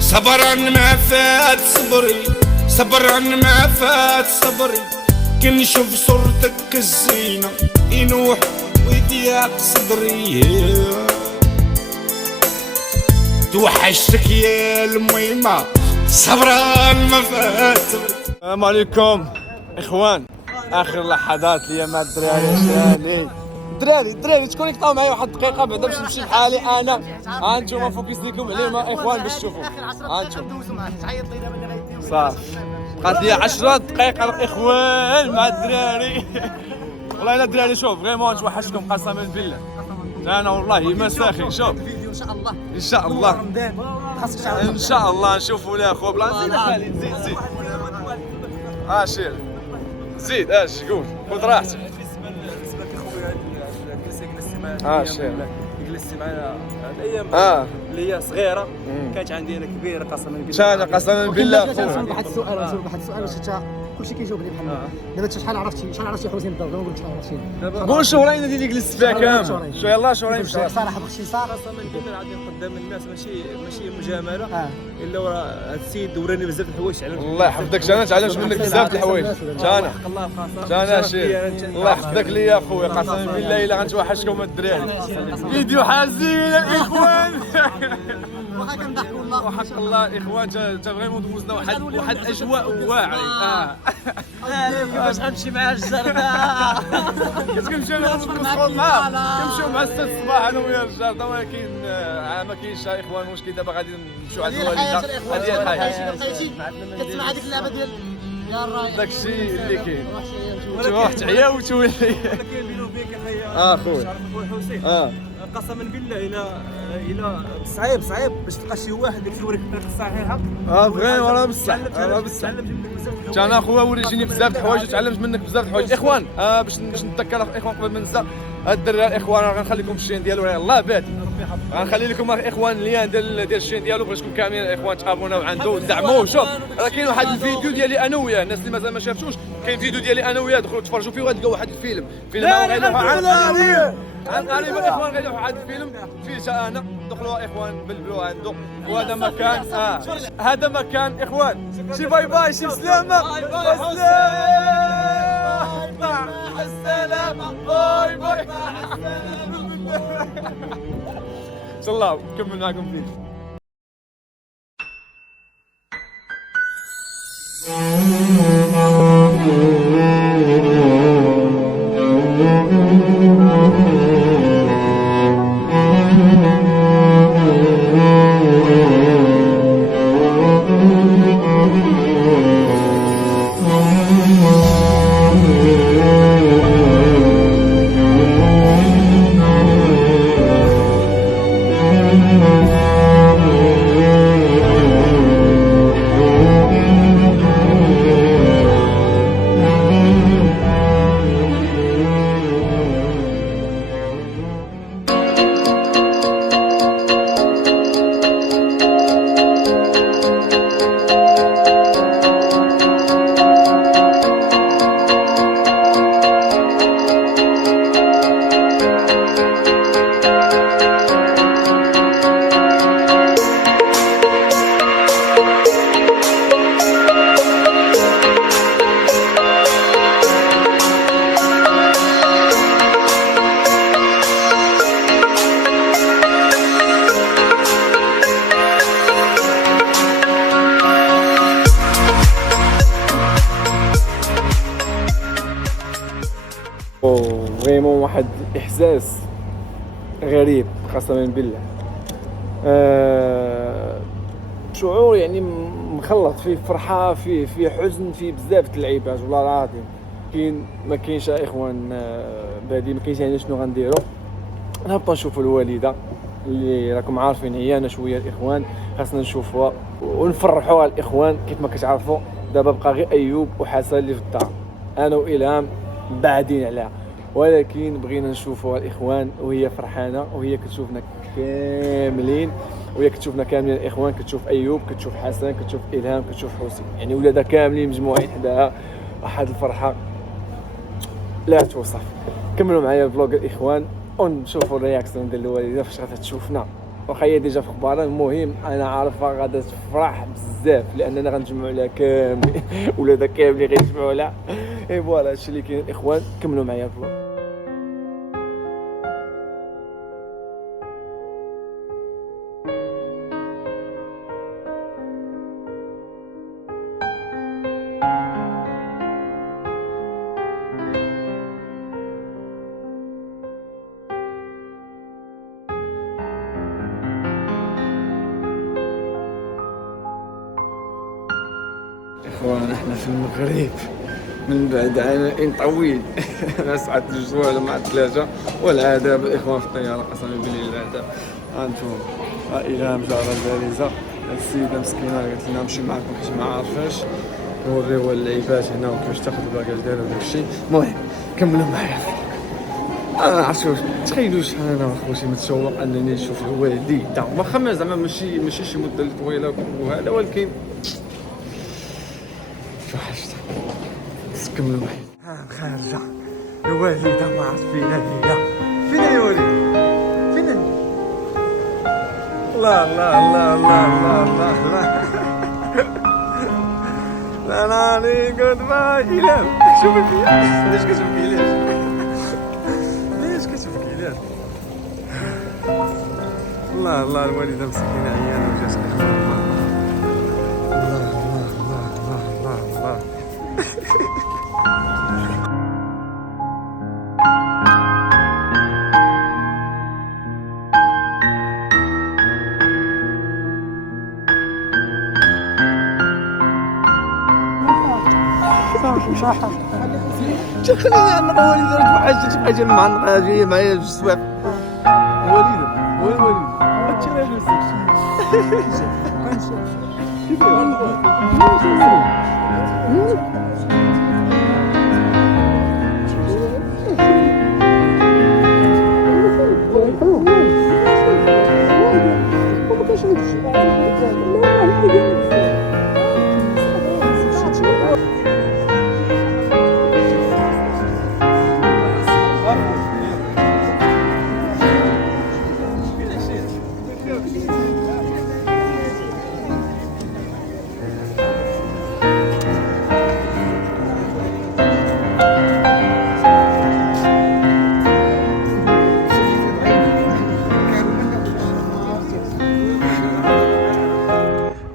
صبرا ما فات صبري، صبرا ما فات صبري، كنشوف صورتك الزينة ينوح ويضيق صدري. توحشتك يا الميمة صبرا ما فات صبري. السلام عليكم اخوان، اخر لحظات ليا مع الدراري. الدراري تكونيكطاو معايا واحد الدقيقه بعدا باش نمشي بحالي انا. ها انتم فوكس ليكم عليهم اخوان باش تشوفوا. ها انتم صافي بقات لي 10 دقائق الاخوان مع الدراري. والله الا الدراري شوف فريمون نتوحشكم قسما بالله. انا والله ما ساخي. شوف ان شاء الله ان شاء الله ان شاء الله نشوفوا الاخو بلا زيد خالد زيد شير زيد قول خذ راحتك. شير جلست معنا الايام اللي هي صغيره كانت عندي انا كبيره قسما بالله. انا قسما بالله نسول واحد السؤال واحد السؤال واش انت كلشي كيجاوبني بحال هكا. دابا انت شحال عرفتي حسين الضوء؟ دابا قلت شحال عرفتي قول شهرين اللي جلست فيها كامل. شو يلاه شهرين صراحه باختصار قسما بالله غادي قدام الناس ماشي مجامله الا وراه هذا السيد وراني بزاف د الحوايج تعلمت. الله يحفظك انا تعلمت منك بزاف د الحوايج. انا شي الله يحفظك لي يا خويا قسما بالله الا غنتوحشكم الدراري. فيديو حزين الاخوان. واخا كنضحكوا والله وحق الله الاخوان تا فريمون دوزنا واحد الاجواء واعره. كيفاش غنمشي مع الجار كنمشيو كنمشيو مع 6 الصباح انا ويا الجار، ولكن ما كاينش اخوان مشكل. دابا غادي نمشيو عند الوالده. هذه الحياه كتسمع هذيك اللعبه ديال يا الراي داكشي اللي كاين. تروح تعيا وتولي. كاين بيني وبينك اخويا خويا حسين قسما بالله الى صعيب باش تلقى شي واحد اللي كيوريك الطريق الصحيحه. فريمون راه بصح انا خويا وريتيني بزاف د الحوايج وتعلمت منك بزاف د الحوايج اخوان. باش نتذكر اخوان قبل ما ننسى هاد الدراري الاخوان غنخليكم الشين ديالو يلاه بادي. غنخلي لكم اخوان اللين ديال الشين ديالو بغيتكم كاملين الاخوان تابوناو عنده ودعموه. شوف راه كاين واحد الفيديو ديالي انا وياه، الناس اللي مازال ما شافتوش كاين فيديو ديالي انا وياه، دخلوا تفرجوا فيه وغتلقاو واحد الفيلم عن قريب الاخوان غيلوحوا واحد الفيلم فيه انا. دخلوا اخوان بلبلوا عنده. وهذا مكان هذا مكان اخوان. شي باي باي شي بسلامه. مع السلامه باي باي. ان شاء الله نكمل معكم فيه. فريمون واحد احساس غريب قسما بالله. شعور يعني مخلط، فيه فرحه فيه حزن فيه بزاف د اللعيبات والله العظيم. ما كاينش اخوان بادي ما كاينش يعني شنو غنديروا. نهبطوا نشوفوا الوالده اللي راكم عارفين هي انا شويه الاخوان خاصنا نشوفوها ونفرحوها الاخوان. كيف ما كتعرفوا دابا بقى غير ايوب وحسن اللي في الدار، انا والهام بعدين عليها، ولكن بغينا نشوفوها الاخوان وهي فرحانه وهي كتشوفنا كاملين وهي كتشوفنا كاملين الاخوان. كتشوف ايوب كتشوف حسن كتشوف الهام كتشوف حسين، يعني ولادها كاملين مجموعين حداها. واحد الفرحه لا توصف. كملوا معايا الفلوق الاخوان ونشوفوا الرياكسيون ديال الوالده فاش غتشوفنا واخا هي ديجا في اخبارها. المهم انا عارفها غادا تفرح بزاف لاننا غنجمعوا عليها كاملين ولادها كاملين غيجمعوا عليها. اي فوالا هادشي اللي كاين. الاخوان كملوا معايا الفلوق. اخوان احنا في المغرب من بعد عام طويل. انا ساعات الجوع ولا مع الثلاجه والعذاب. الاخوان في الطياره قسما بالله العذاب. هانتوما الهام جاره بارزه. السيده مسكينه قالت لنا نمشي معكم حيت ما عارفاش نوريوها اللعيبات هنا وكيفاش تاخذ الباكاج ديالها وداكشي. المهم كملوا معايا. انا عرفت تخيلوا شحال انا واخوتي متشوق انني نشوف الوالديده واخا ما زعما ماشي شي مده طويله وهذا ولكن توحشت. كملوا معايا. ها خارجه الوالده ما عرفت فينا هي. فين هي الوالده؟ فين هي؟ الله الله الله الله الله الله لا لا لي جود باي. إلهام شوفي فيا ليش كتبكي؟ ليش كتبكي؟ ليش؟ الله الله الوالده مسكينه عيانه وجات الله الله الله الله الله. خليني عنق والدة توحشت بحاجة معنقة جاية معايا في السواق. والدة وين والدة؟ ما تشري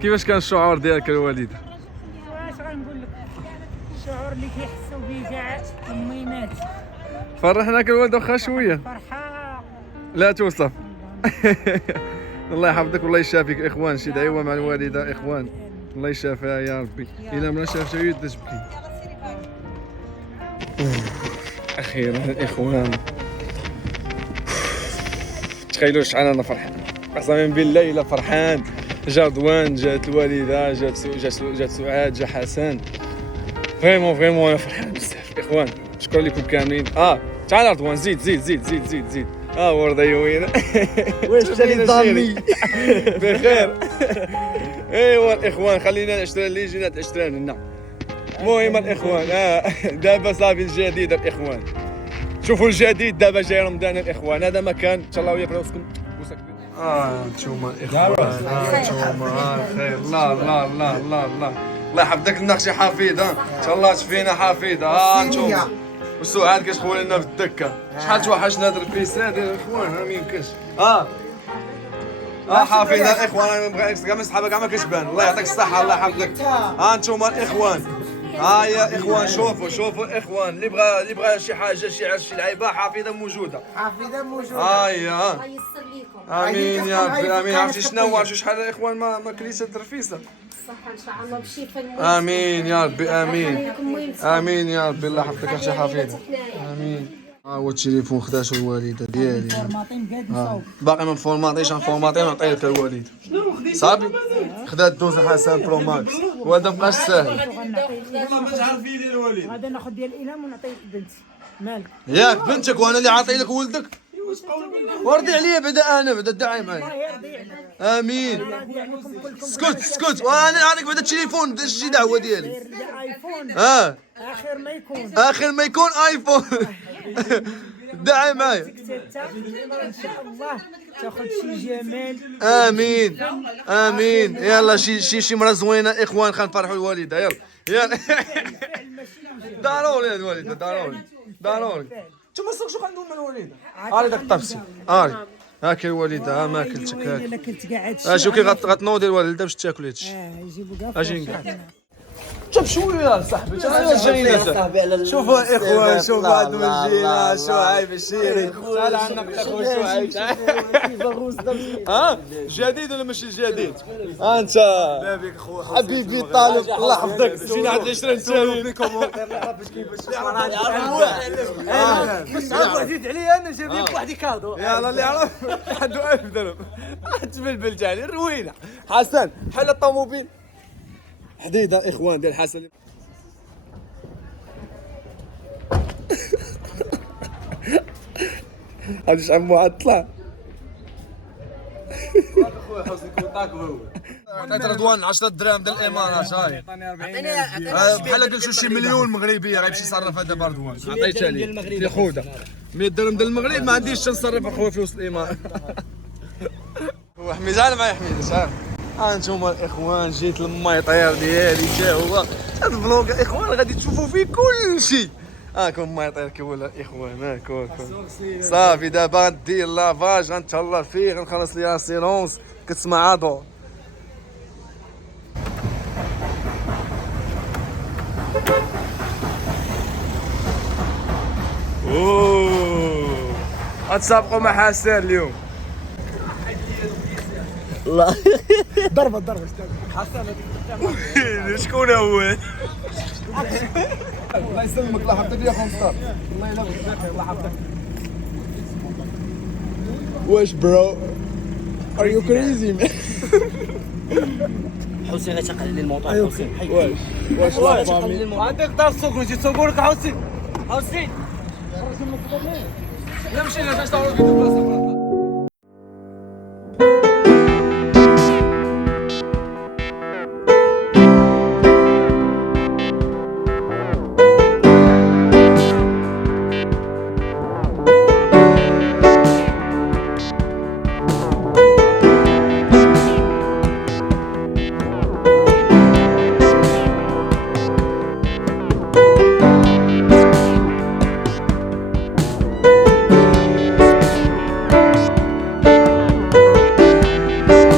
كيفاش كان الشعور ديالك الوالده؟ واش غنقول لك، الشعور اللي كيحسوا به كاع الامينات. فرحناك الوالده واخا شويه. فرحه لا توصف. الله يحفظك والله يشافيك. اخوان شي دعوه مع الوالده اخوان. الله يشافيها يا ربي. الا ما شافتها يد تبكي. اخيرا الاخوان تخيلوا شحال انا فرحان قسما بالله الا فرحان. جا رضوان، جات الوالده، جات سعاد، جا حسن. فريمون انا فرحان بزاف اخوان. شكرا لكم كاملين. تعال رضوان زيد زيد زيد زيد زيد زيد. ورده وين؟ واش جاني ضامي بخير. ايوا الاخوان خلينا العشرين اللي جينا العشرين هنا. المهم الاخوان دابا صافي الجديد الاخوان. شوفوا الجديد دابا جاي رمضان الاخوان. هذا مكان ان شاء الله وياك راسكم. انتوما الاخوان انتوما خير. الله الله الله الله الله الله يحفظك النقشي حفيظ. ان شاء الله تشفينا حفيظ. انتوما وسعاد كتقول لنا في الدكه. شحال توحشنا هذا البيس هذا الاخوان. ما يمكنش. حفيظ الاخوان. انا نبغي كاع من صحابك كاع ما كتبان. الله يعطيك الصحه الله يحفظك. انتوما الاخوان. يا اخوان شوفوا الاخوان اللي بغى شي حاجه شي لعيبه حفيظه موجوده. الله ييسر لكم. امين يا ربي امين. عرفتي شنو عرفتي شحال الاخوان ما كليت الترفيسه. بالصحه ان شاء الله بالشفاء. امين يا ربي امين امين يا ربي. الله يحفظك اختي حفيظه. امين. هو التليفون خداته الوالده ديالي. باقي ما فورماطيش. نفورماطي نعطيه لك الوالد. صافي خدات دوزه حسن برو ماكس. وهذا مابقاش ساهل. غادي ناخذ ديال الالهام ونعطيه لبنتي. مالك ياك بنتك وانا اللي عاطي لك ولدك. وارضي عليا بعدا. انا بعدا دعي معايا. امين. اسكت وانا نعطيك بعدا التليفون شي دعوه ديالي. ايفون اخر ما يكون ما يكون ايفون. دعي معايا. ان شاء الله تاخذ شي جمال. امين امين. يلا شي مرة زوينة اخوان، خلينا نفرحوا الوالدة. يلا ضروري الوالدة، ضروري. انتوما شو غندوي مع الوالدة؟ هاري داك الطبسي، هاري هاك الوالدة. ما اكلتك هاك. الا كنت قاعد شو كي غتنوضي الوالدة باش تاكل هادشي. يجيبوا كاع اجي نقعد. شوف شويه صاحبي، انا جايين. شوفوا الاخوان، شوفوا هاد وجينا شعيب الشيري. تعال عندك اخويا شعيب. ها جديد ولا ماشي جديد؟ انت بابيك خويا حبيبي طالب، الله يحفظك. جينا عند 20 ثانيه في كومونتير اللي عرف باش كيفاش زيد عليا انا جايب لك واحد كادو. يلا اللي يعرف عنده 1000 درهم. تبلبل تاعي روينه. حسن حل الطوموبيل حديده اخوان ديال حسن. هادي شحال معطله. خويا حسن كونطاك هو عطيت رضوان 10 دراهم ديال الامارات. هاي بحال قال شي مليون مغربيه غيمشي يصرف هذا رضوان. عطيتها ليه ياخذها 100 درهم ديال المغرب، ما عنديش نصرف اخويا فلوس الامارات. هو حميد تعال معايا حميد تعال. هانتوما الاخوان جيت للمايطير ديالي تا هو. هاد الفلوق الاخوان غادي تشوفوا فيه كل شيء. هاكم المايطير كيقول الاخوان هاكم صافي. دابا غندير لافاج غنتهلا فيه غنخلص ليا سيلونس كتسمع عضو. اوه غتسابقوا مع حسن اليوم. لا ضربه شكون هو؟ الله يسلمك. الله يحفظك يا 15. الله يلوك الله يحفظك. واش برو ار يو كريزي مان؟ حسين غتقلل لي الموطور. حسين واش لافامي عندك دار السوق وجيت تسوق لك حسين. لا مشينا باش ندورو فيديو بلاصه.